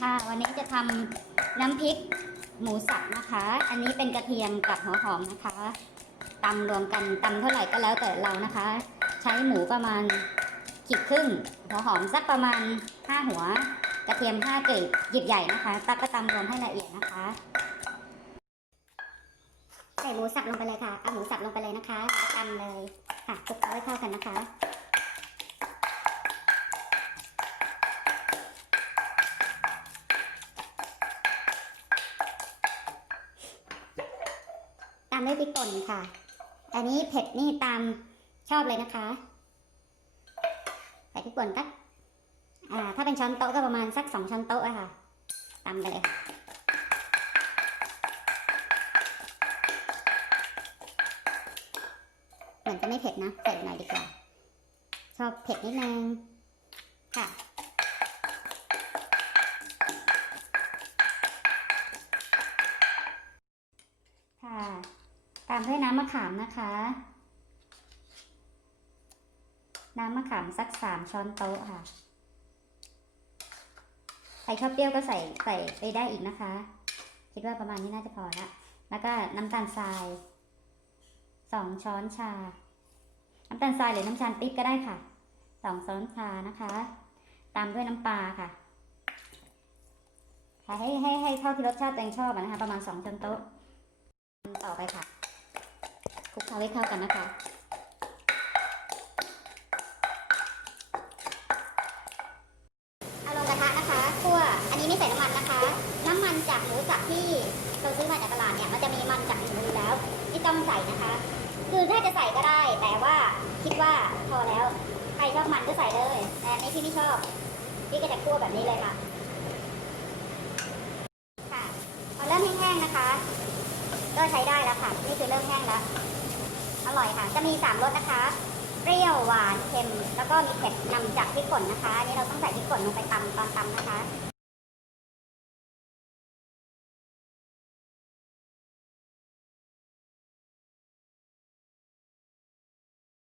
ค่ะ วันนี้จะทำน้ำพริกหมูสับนะคะ อันนี้เป็นกระเทียมกับหัวหอมนะคะตำรวมกันตำเท่าไหร่ก็แล้วแต่เรานะคะ ใช้หมูประมาณขีดครึ่งหัวหอมสักประมาณ 5 หัว กระเทียม5กลีบหยิบใหญ่นะคะตักก็ตำรวมให้ละเอียดนะคะ ใส่หมูสับลงไปเลยค่ะเอาหมูสับลงไปเลยนะคะตำเลยค่ะคลุกเคล้าให้เข้ากันนะคะามด้วยพริกป่นค่ะ อันนี้เผ็ดนี่ตามชอบเลยนะคะ ใส่พริกป่นสักอ่า ถ้าเป็นช้อนโต๊ะก็ประมาณสักสองช้อนโต๊ะอะค่ะตามไปเลยเหมือนจะไม่เผ็ดนะใส่หน่อยดีกว่า ชอบเผ็ดนิดนึง ค่ะ ค่ะ ตามด้วยน้ำมะขามนะคะ น้ำมะขามสักสามช้อนโต๊ะค่ะ ใครชอบเปรี้ยวก็ใส่ใส่ไปได้อีกนะคะ คิดว่าประมาณนี้น่าจะพอละแล้วก็น้ำตาลทรายสองช้อนชา น้ำตาลทรายหรือน้ำตาปิ๊บก็ได้ค่ะสองช้อนชานะคะ ตามด้วยน้ำปลาค่ะค่ะให้ให้ให้เท่าที่รสชาติตัวเองชอบนะคะ ประมาณสองช้อนโต๊ะต่อไปค่ะ คลุกเคล้าให้เข้ากันนะคะ เอาลงกระทะนะคะคั่วอันนี้ไม่ใส่น้ำมันนะคะ น้ำมันจากหมูสับที่เราซื้อมาจากตลาดเนี่ยมันจะมีมันจากหมูอยู่แล้วที่ต้องใส่นะคะ คือถ้าจะใส่ก็ได้ แต่ว่าคิดว่าพอแล้ว ใครชอบมันก็ใส่เลยแต่อันนี้พี่ไม่ชอบพี่ก็จะคั่วแบบนี้เลยค่ะค่ะพอเริ่มแห้งๆนะคะก็ใช้ได้แล้วค่ะ นี่คือเริ่มแห้งแล้ว ร่อยค่ะ จะมีสามรสนะคะ เปรี้ยวหวานเค็ม แล้วก็มีเผ็ดนำจากพริกป่นนะคะ อันนี้เราต้องใส่พริกป่นลงไปตำตอนตำนะคะ